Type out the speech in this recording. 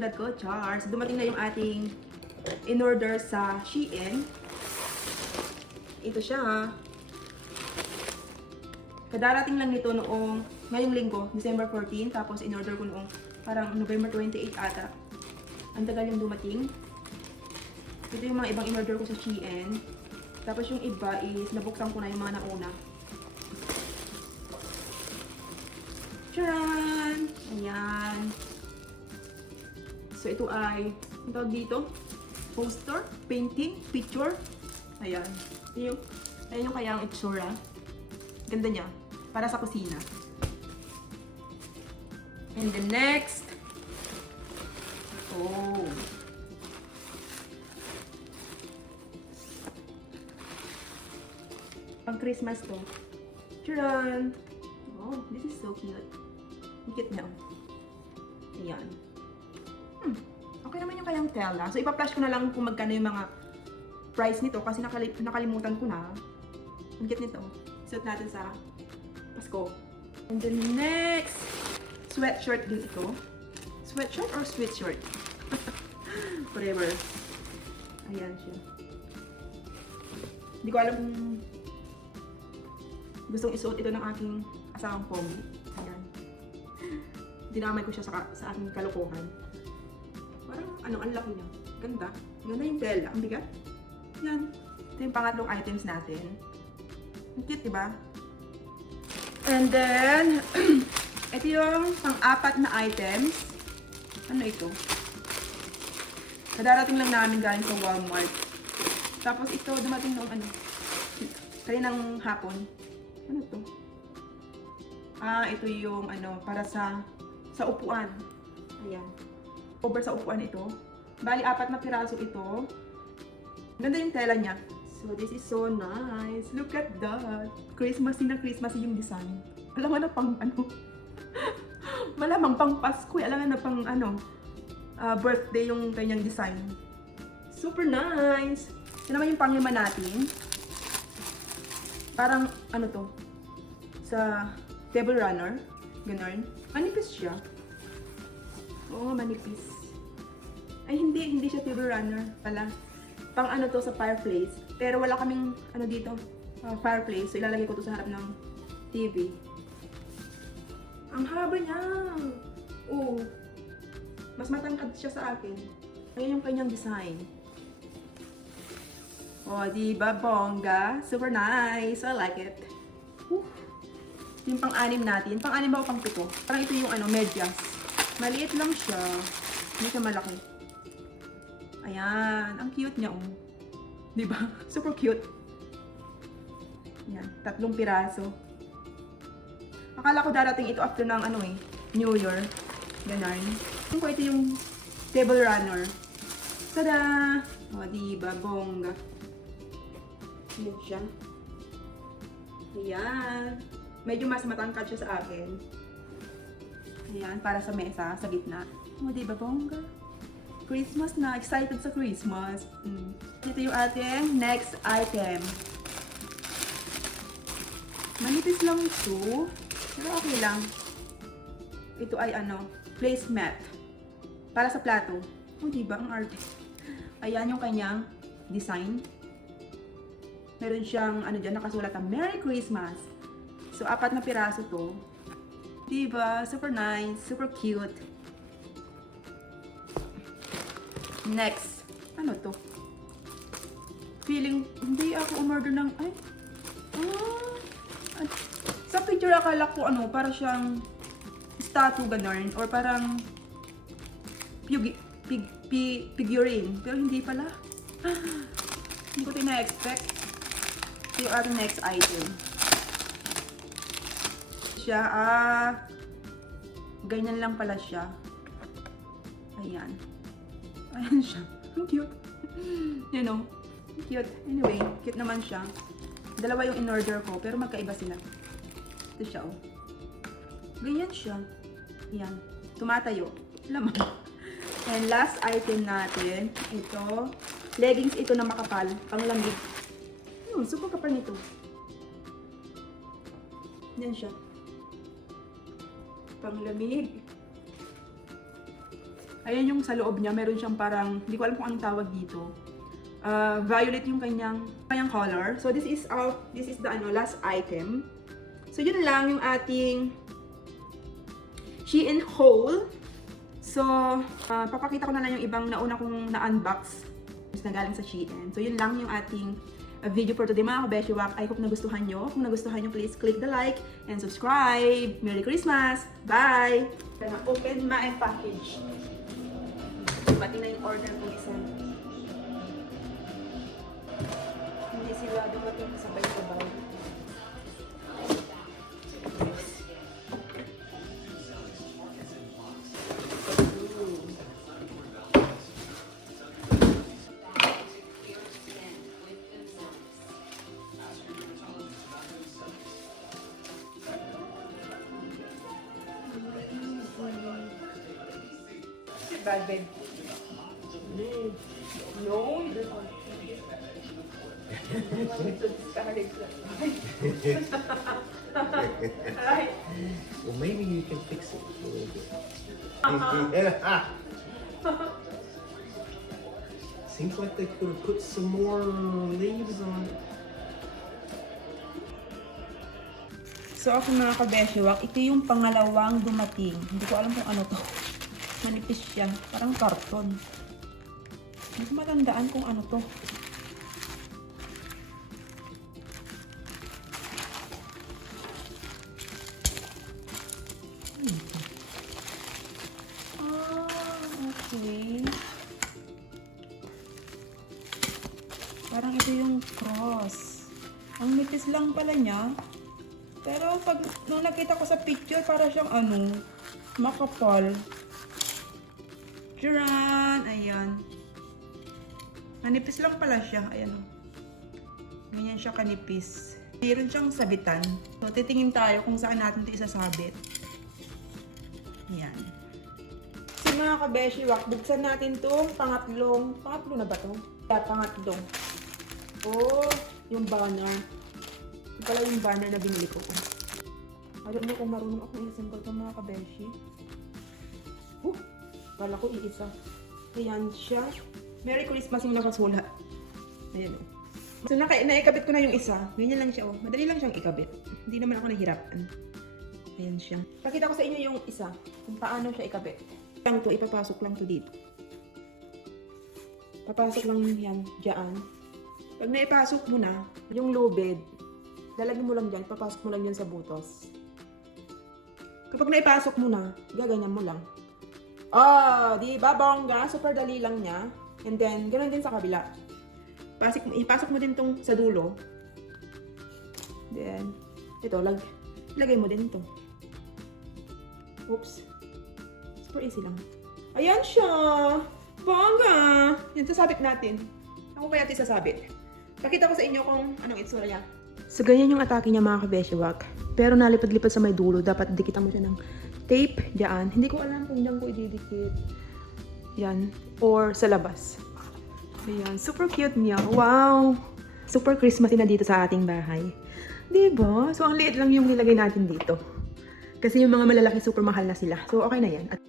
katulad ko, Charles. Dumating na yung ating in-order sa Shein. Ito siya ha. Kadarating lang nito noong ngayong linggo, December 14. Tapos in-order ko noong parang November 28 ata. Ang tagal yung dumating. Ito yung mga ibang in-order ko sa Shein. Tapos yung iba is nabuksan ko na yung mga nauna. Charan! Ayan. So ito ay, ang tawag dito? Poster, painting, picture. Ayan. Ayan yung kayang itsura. Ganda niya. Para sa kusina. And the next. Oh. Pang Christmas to. Charan! Oh, this is so cute. Ang cute niya. Ayan. Okay naman yung kayang tela. So, ipa-flash ko na lang kung magkano yung mga price nito kasi nakalimutan ko na. Ang cute nito. Suot natin sa Pasko. And then next, sweatshirt din ito. Sweatshirt or sweatshirt? Forever. Ayan siya. Hindi ko alam kung gustong isuot ito ng aking asawang pogi. Ayan. Dinamay ko siya sa aking kalokohan. Parang ang laki niya. Ganda. Ganda yung tela. Ang bigat. Yan. Ito yung pangatlong items natin. Ang cute, diba? And then, ito yung pang-apat na items. Ano ito? Kadarating lang namin galing sa Walmart. Tapos ito, dumating nung kaninang hapon. Ano to? Ito yung para sa upuan. Ayan. Over sa upuan ito. Bali, 4 na piraso ito. Ganda yung tela niya. So, this is so nice. Look at that. Christmassy na Christmassy yung design. Alam mo na pang malamang pang Pasko. Alam na pang birthday yung kanyang design. Super nice. Ito naman yung panglima natin. Parang to? Sa table runner. Ganon. Manipis siya. Oo, manipis. Ay, hindi siya table runner pala. Pang to sa fireplace. Pero wala kaming dito, fireplace. So, ilalagay ko to sa harap ng TV. Ang haba niya. Oo. Mas matangkad siya sa akin. Ayan yung kanyang design. Oh, diba, bongga? Super nice. I like it. Whew. Yung pang-anim natin. Pang-anim ba o pang-pito? Parang ito yung medyas. Maliit lang siya. Hindi siya malaki. Ayan. Ang cute niya, oh. Diba? Super cute. Ayan. 3 piraso. Akala ko darating ito after ng New Year. Ganon. Ito yung table runner. Tada! O, diba? Bongga. Ayan siya. Ayan. Medyo mas matangkad siya sa akin. Ayan, para sa mesa, sa gitna. O, diba? Bongga. Christmas na. Excited sa Christmas. Ito yung ating next item. Manipis lang ito. Pero okay lang. Ito ay placemat. Para sa plato. O, diba? Ang arte. Ayan yung kanyang design. Meron siyang, dyan, nakasulat na Merry Christmas. So, 4 na piraso to. Diba? Super nice. Super cute. Next. Ano to? Feeling, hindi ako umorder ng, sa picture akala ko, para siyang statue, ganon. Or parang, figurine. Pero hindi pala. Hindi ko ito na-expect. Ito yung ating next item. Siya, ganyan lang pala siya. Ayan. Ayan siya. Ang cute. You know, cute. Anyway, cute naman siya. Dalawa yung in-order ko, pero magkaiba sila. Ito siya, oh. Ganyan siya. Ayan. Tumatayo. Lamang. And last item natin, ito. Leggings ito na makapal. Panglamig. Super kapal nito. Yan siya. Panglamig. Ayan yung sa loob niya, meron siyang parang, hindi ko alam kung anong tawag dito. Violet yung kanyang color. So this is the last item. So yun lang yung ating Shein haul. So papakita ko na lang yung ibang nauna kong na-unbox na galing sa Shein. So yun lang yung ating video for today mga kabeshiwak. I hope nagustuhan nyo. Kung nagustuhan nyo, please click the like and subscribe. Merry Christmas! Bye! Open my package. Pati na yung order ko isa. Hindi sila dumating sabay-sabay. Bad babe. No, you don't want Well, maybe you can fix it a little bit. Seems like they could have put some more leaves on it. So ako mga kabeshiwak, ito yung pangalawang dumating. Hindi ko alam kung ano to. Manipis siya. Parang karton. Hindi ko matandaan kung ano to. Okay. Parang ito yung cross. Ang nipis lang pala niya. Pero nung nakita ko sa picture, para siyang makapal. Tcharan! Ayan. Manipis lang pala siya. Ayan o. Ganyan siya kanipis. Meron siyang sabitan. So, titingin tayo kung saan natin ito isasabit. Ayan. So, mga kabeshiwak, buksan natin itong pangatlo na ba ito? Yeah, pangatlo. Oh, yung banner. Yung pala yung banner na binili ko. I don't know kung marunong ako i-assemble ito mga kabeshi. Kala ko iisa. Ayan siya. Merry Christmas yung nakasulat. Ayan o. So, naikabit ko na yung isa. Ganyan lang siya o. Madali lang siyang ikabit. Hindi naman ako nahirapan. Ayan siya. Pakita ko sa inyo yung isa. Kung paano siya ikabit. Lang to, ipapasok lang to dito. Papasok lang yan dyan. Pag naipasok mo na, yung lubid, lalagyan mo lang dyan, papasok mo lang dyan sa butos. Kapag naipasok mo na, gaganyan mo lang. Oh, di ba bongga? Super dali lang niya. And then, ganoon din sa kabila. Ipasok mo din tong sa dulo. Then, ito, lagay mo din ito. Oops. Super easy lang. Ayan siya! Bongga! Yan, sasabit natin. Ako kaya natin sasabit. Pakita ko sa inyo kung anong itsura niya. So, ganyan yung atake niya mga kabeshiwak. Pero nalipad-lipad sa may dulo. Dapat dikitan mo siya ng tape dyan. Hindi ko alam kung dyan ko ididikit. Yan. Or sa labas. Ayan. Super cute niya. Wow! Super Christmassy na dito sa ating bahay. Diba? So, ang liit lang yung nilagay natin dito. Kasi yung mga malalaki super mahal na sila. So, okay na yan. At